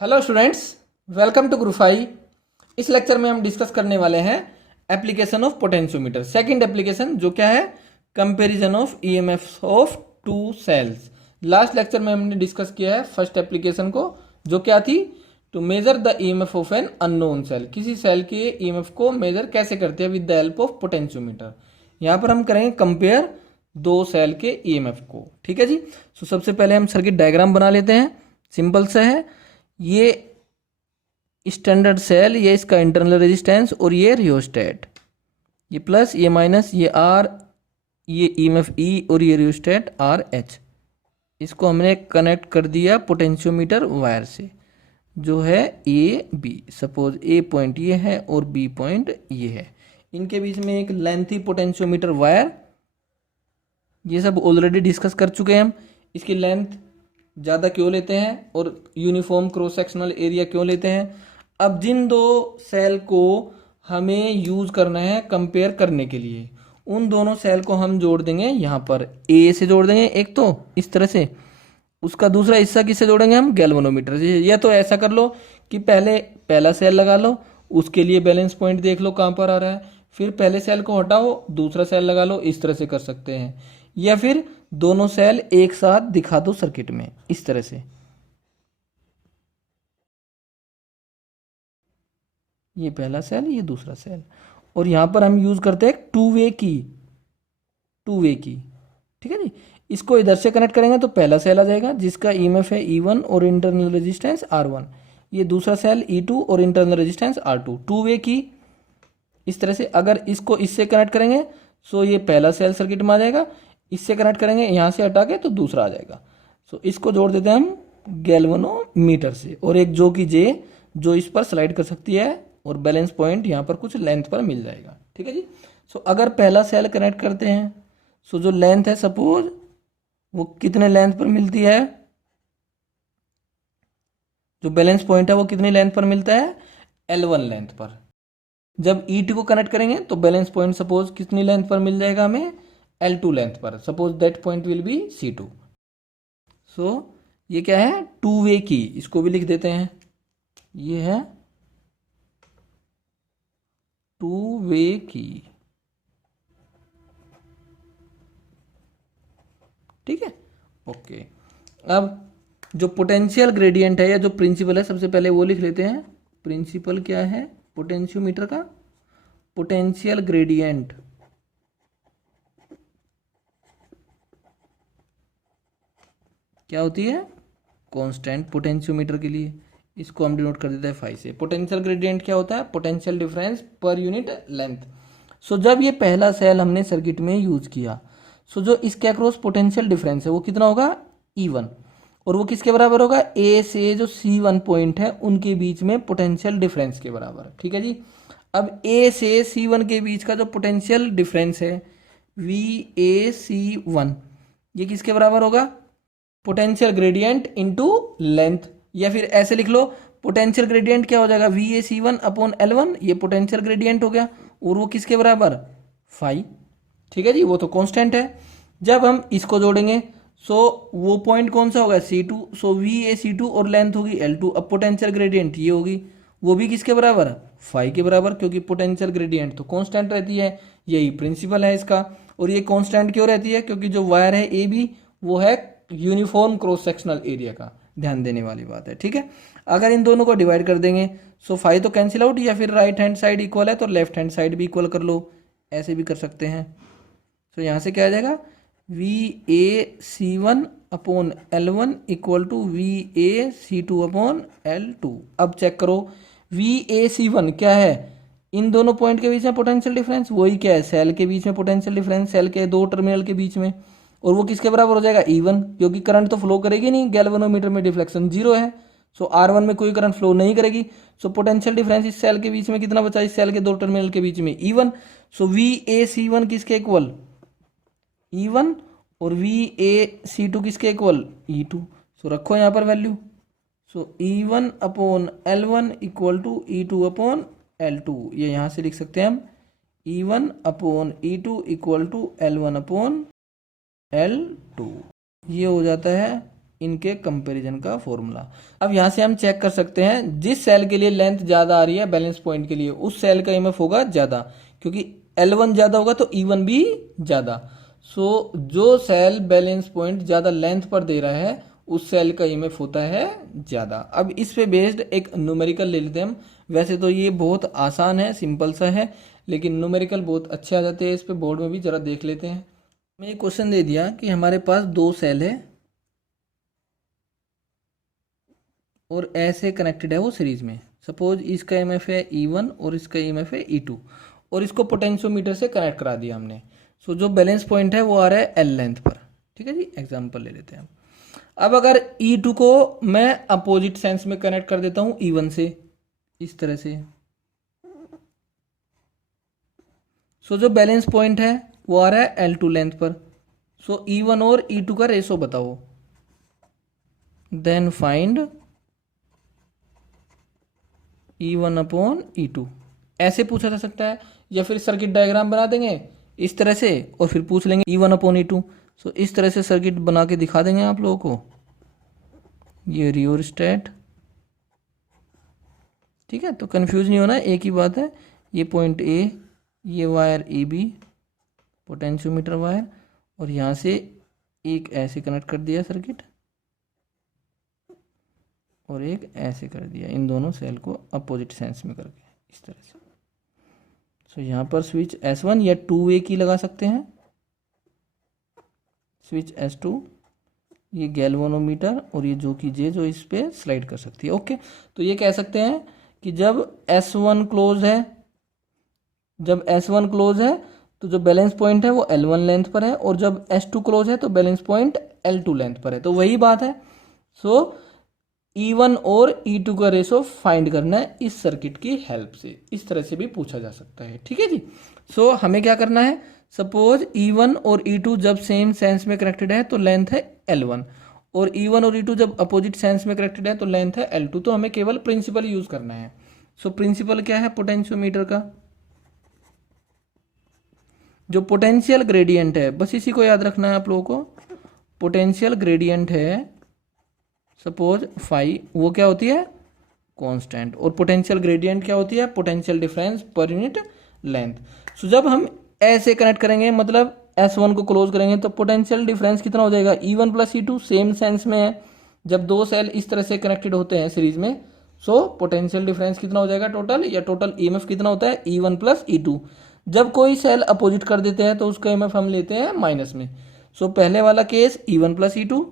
Hello students, welcome to ग्रुफाई। इस lecture में हम डिस्कस करने वाले हैं application of potentiometer. Second application जो क्या है, comparison of EMF of two cells. Last lecture में हमने डिस्कस किया है फर्स्ट एप्लीकेशन को, जो क्या थी, to measure the EMF of an unknown cell. किसी सेल के ईएमएफ को मेजर कैसे करते हैं with the help of potentiometer. यहाँ पर हम करेंगे कंपेयर दो सेल के ईएमएफ को। ठीक है जी। सो सबसे पहले हम सर्किट डायग्राम बना लेते हैं। सिंपल सा है, ये स्टैंडर्ड सेल, ये इसका इंटरनल रेजिस्टेंस और ये रियोस्टेट, ये प्लस ये माइनस, ये आर, ये ईएमएफ ई और ये रियोस्टेट आर एच। इसको हमने कनेक्ट कर दिया पोटेंशियोमीटर वायर से, जो है A B. Suppose A point ये है और बी पॉइंट ये है, इनके बीच में एक लेंथी पोटेंशियोमीटर वायर। ये सब ऑलरेडी डिस्कस कर चुके हैं हम। इसकी लेंथ ज़्यादा क्यों लेते हैं और यूनिफॉर्म क्रॉस सेक्शनल एरिया क्यों लेते हैं। अब जिन दो सेल को हमें यूज़ करना है कंपेयर करने के लिए, उन दोनों सेल को हम जोड़ देंगे यहाँ पर। ए से जोड़ देंगे एक तो इस तरह से, उसका दूसरा हिस्सा किससे जोड़ेंगे हम, गैल्वेनोमीटर से। या तो ऐसा कर लो कि पहले पहला सेल लगा लो, उसके लिए बैलेंस पॉइंट देख लो कहाँ पर आ रहा है, फिर पहले सेल को हटाओ, दूसरा सेल लगा लो। इस तरह से कर सकते हैं, या फिर दोनों सेल एक साथ दिखा दो सर्किट में इस तरह से। ये पहला सेल, ये दूसरा सेल, और यहां पर हम यूज करते हैं टू वे की। ठीक है जी। इसको इधर से कनेक्ट करेंगे तो पहला सेल आ जाएगा जिसका ईएमएफ है ई1 और इंटरनल रेजिस्टेंस आर1। ये दूसरा सेल ई2 और इंटरनल रेजिस्टेंस आर2। टू वे की इस तरह से। अगर इसको इससे कनेक्ट करेंगे सो ये पहला सेल सर्किट में आ जाएगा, इससे कनेक्ट करेंगे यहाँ से हटा के तो दूसरा आ जाएगा। सो इसको जोड़ देते हैं हम गैल्वेनोमीटर से, और एक जो कि जे जो इस पर स्लाइड कर सकती है, और बैलेंस पॉइंट यहाँ पर कुछ लेंथ पर मिल जाएगा। ठीक है जी। सो अगर पहला सेल कनेक्ट करते हैं, सो जो लेंथ है सपोज वो कितने लेंथ पर मिलती है, जो बैलेंस पॉइंट है वो कितनी लेंथ पर मिलता है, L1 लेंथ पर। जब E2 को कनेक्ट करेंगे तो बैलेंस पॉइंट सपोज कितनी लेंथ पर मिल जाएगा हमें, L2 लेंथ पर। Suppose that point will be C2। सो ये क्या है, टू वे की। इसको भी लिख देते हैं, ये है टू वे की। ठीक है, ओके। अब जो पोटेंशियल ग्रेडियंट है या जो प्रिंसिपल है, सबसे पहले वो लिख लेते हैं। प्रिंसिपल क्या है पोटेंशियोमीटर का, पोटेंशियल ग्रेडियंट क्या होती है, कांस्टेंट पोटेंशियोमीटर के लिए। इसको हम डिनोट कर देते हैं फाई से। पोटेंशियल ग्रेडियंट क्या होता है, potential difference per unit length. So जब ये पहला सेल हमने सर्किट में यूज किया, सो जो इसके अक्रॉस पोटेंशियल डिफरेंस है वो कितना होगा, E1। और वो किसके बराबर होगा, ए से जो C1 पॉइंट है उनके बीच में पोटेंशियल डिफरेंस के बराबर। ठीक है जी। अब ए से C1 के बीच का जो पोटेंशियल डिफरेंस है VAC1, ये किसके बराबर होगा, पोटेंशियल ग्रेडियंट इनटू लेंथ। या फिर ऐसे लिख लो, पोटेंशियल ग्रेडियंट क्या हो जाएगा, VAC1 अपॉन L1। ये पोटेंशियल ग्रेडियंट हो गया, और वो किसके बराबर, फाई। ठीक है जी, वो तो कांस्टेंट है। जब हम इसको जोड़ेंगे सो वो पॉइंट कौन सा होगा, C2। सो VAC2 और लेंथ होगी L2। अब पोटेंशियल ग्रेडियंट ये होगी, वो भी किसके बराबर, फाई के बराबर, क्योंकि पोटेंशियल ग्रेडियंट तो कांस्टेंट रहती है। यही प्रिंसिपल है इसका। और ये कांस्टेंट क्यों रहती है, क्योंकि जो वायर है ए बी वो है यूनिफॉर्म क्रॉस सेक्शनल एरिया का, ध्यान देने वाली बात है। ठीक है। अगर इन दोनों को डिवाइड कर देंगे सो फाई तो कैंसिल आउट, या फिर राइट हैंड साइड इक्वल है तो लेफ्ट हैंड साइड भी इक्वल कर लो, ऐसे भी कर सकते हैं। तो यहाँ से क्या आ जाएगा, VAC1 upon L1 equal to VAC2 upon L2। अब चेक करो, VAC1 क्या है, इन दोनों पॉइंट के बीच में पोटेंशियल डिफरेंस, वही क्या है, सेल के बीच में पोटेंशियल डिफरेंस, सेल के दो टर्मिनल के बीच में। और वो किसके बराबर हो जाएगा, E1, क्योंकि करंट तो फ्लो करेगी नहीं, गैल्वेनोमीटर में डिफ्लेक्शन जीरो है। सो R1 में कोई करंट फ्लो नहीं करेगी। सो पोटेंशियल डिफरेंस इस सेल के बीच में कितना बचा, इस सेल के दो टर्मिनल के बीच में E1। सो VAC1 किसके इक्वल, E1, और VAC2 किसके इक्वल, E2। सो रखो यहाँ पर value. So E1 upon L1 equal to E2 upon L2। ये यहाँ से लिख सकते हैं हम, E1 upon E2 equal to L1 upon L2। ये हो जाता है इनके कंपैरिजन का फॉर्मूला। अब यहाँ से हम चेक कर सकते हैं जिस सेल के लिए लेंथ ज़्यादा आ रही है बैलेंस पॉइंट के लिए उस सेल का ईएमएफ होगा ज़्यादा, क्योंकि L1 ज़्यादा होगा तो E1 भी ज़्यादा। सो जो सेल बैलेंस पॉइंट ज़्यादा लेंथ पर दे रहा है उस सेल का ईएमएफ होता है ज़्यादा। अब इस पे बेस्ड एक न्यूमेरिकल ले लेते हैं हम। वैसे तो ये बहुत आसान है, सिंपल सा है, लेकिन न्यूमेरिकल बहुत अच्छे आ जाते हैं इस पे। बोर्ड में भी ज़रा देख लेते हैं। मैं ये क्वेश्चन दे दिया कि हमारे पास दो सेल है और ऐसे कनेक्टेड है वो सीरीज में। सपोज इसका ईएमएफ है E1 और इसका ईएमएफ है E2 और इसको पोटेंशियोमीटर से कनेक्ट करा दिया हमने। सो जो बैलेंस पॉइंट है वो आ रहा है L लेंथ पर। ठीक है जी, एग्जांपल ले लेते हैं हम। अब अगर E2 को मैं अपोजिट सेंस में कनेक्ट कर देता हूँ E1 से, इस तरह से। सो जो बैलेंस पॉइंट है वो आ रहा है L2 लेंथ पर। सो E1 और E2 का रेशो बताओ, then find E1 upon E2। ऐसे पूछा जा सकता है, या फिर सर्किट डायग्राम बना देंगे इस तरह से और फिर पूछ लेंगे E1 अपॉन E2। सो इस तरह से सर्किट बना के दिखा देंगे आप लोगों को। ये रियोस्टेट, ठीक है, तो कंफ्यूज नहीं होना, एक ही बात है। ये पॉइंट A, ये वायर AB पोटेंशियोमीटर वायर, और यहाँ से एक ऐसे कनेक्ट कर दिया सर्किट और एक ऐसे कर दिया, इन दोनों सेल को अपोजिट सेंस में करके इस तरह से। सो यहाँ पर स्विच S1 या 2A की लगा सकते हैं, स्विच S2, ये गैल्वेनोमीटर, और ये जो कि J जो इस पे स्लाइड कर सकती है। ओके, तो ये कह सकते हैं कि जब S1 क्लोज है, जब S1 क्लोज है तो जो बैलेंस पॉइंट है वो L1 लेंथ पर है, और जब S2 क्लोज है तो बैलेंस पॉइंट L2 लेंथ पर है। तो वही बात है। सो E1 और E2 का रेशो फाइंड करना है इस सर्किट की हेल्प से। इस तरह से भी पूछा जा सकता है। ठीक है जी। सो हमें क्या करना है, सपोज E1 और E2 जब सेम सेंस में कनेक्टेड है तो लेंथ है L1, और E1 और E2 जब अपोजिट सेंस में कनेक्टेड है तो लेंथ है L2। तो हमें केवल प्रिंसिपल यूज करना है। सो प्रिंसिपल क्या है पोटेंशियोमीटर का, जो पोटेंशियल ग्रेडियंट है, बस इसी को याद रखना है आप लोगों को। पोटेंशियल ग्रेडियंट है सपोज फाई, वो क्या होती है कांस्टेंट, और पोटेंशियल ग्रेडियंट क्या होती है potential difference per unit length. So जब हम ऐसे कनेक्ट करेंगे, मतलब S1 को क्लोज करेंगे, तो पोटेंशियल डिफरेंस कितना हो जाएगा E1 plus E2, same sense में है। जब दो सेल इस तरह से कनेक्टेड होते हैं सीरीज में, सो पोटेंशियल डिफरेंस कितना हो जाएगा टोटल, या टोटल ईएमएफ कितना होता है E1 प्लस E2। जब कोई सेल अपोजिट कर देते हैं तो उसका ईएमएफ हम लेते हैं माइनस में। सो पहले वाला केस E1 प्लस E2,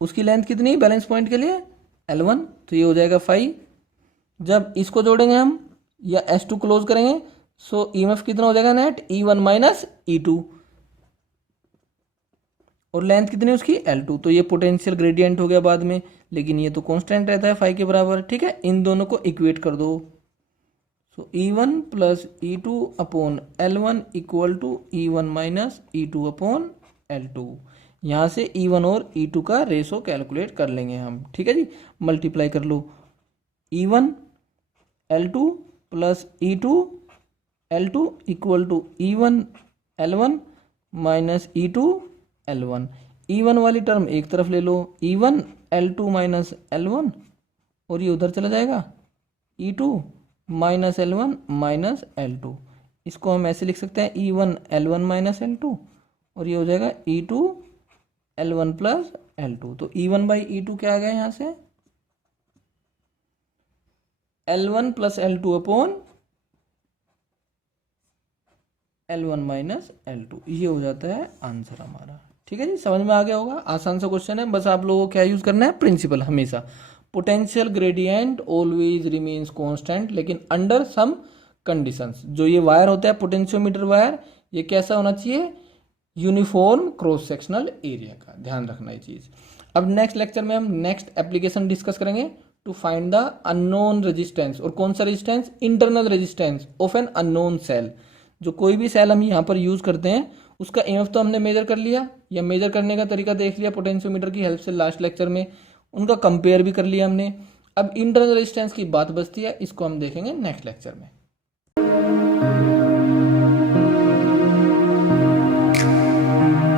उसकी लेंथ कितनी बैलेंस पॉइंट के लिए L1, तो ये हो जाएगा 5। जब इसको जोड़ेंगे हम या S2 क्लोज करेंगे, सो ईएमएफ कितना हो जाएगा नेट E1 माइनस E2, और लेंथ कितनी उसकी L2। तो ये पोटेंशियल ग्रेडियंट हो गया बाद में, लेकिन ये तो कांस्टेंट रहता है 5 के बराबर। ठीक है, इन दोनों को इक्वेट कर दो। So E1 plus E2 upon L1 equal to E1 minus E2 upon L2। यहाँ से E1 और E2 का रेशो कैलकुलेट कर लेंगे हम। ठीक है जी, मल्टीप्लाई कर लो। E1 L2 plus E2 L2 equal to E1 L1 minus E2 L1। E1 वाली टर्म एक तरफ ले लो, E1 L2 माइनस L1, और ये उधर चला जाएगा E2 minus L1 minus L2। इसको हम ऐसे लिख सकते हैं E1 L1 माइनस L2, और ये हो जाएगा E2 L1 प्लस L2। तो E1 बाई E2 क्या आ गया यहाँ से L1 plus L2 upon L1 minus L2, ये हो जाता है आंसर हमारा। ठीक है जी, समझ में आ गया होगा, आसान सा क्वेश्चन है। बस आप लोगों को क्या यूज करना है प्रिंसिपल हमेशा। Potential gradient always remains constant, लेकिन अंडर सम कंडीशंस। जो ये वायर होता है पोटेंशियोमीटर वायर, ये कैसा होना चाहिए यूनिफॉर्म क्रॉस सेक्शनल एरिया का, ध्यान रखना ये चीज। अब नेक्स्ट लेक्चर में हम नेक्स्ट एप्लीकेशन डिस्कस करेंगे to find the unknown resistance. और कौन सा resistance, internal resistance of an unknown cell. जो कोई भी सेल हम यहाँ पर यूज करते हैं उसका ईएमएफ तो हमने मेजर कर लिया, या मेजर करने का तरीका देख लिया पोटेंशियोमीटर की हेल्प से लास्ट लेक्चर में, उनका कंपेयर भी कर लिया हमने। अब इंटरनल रेजिस्टेंस की बात बचती है, इसको हम देखेंगे नेक्स्ट लेक्चर में।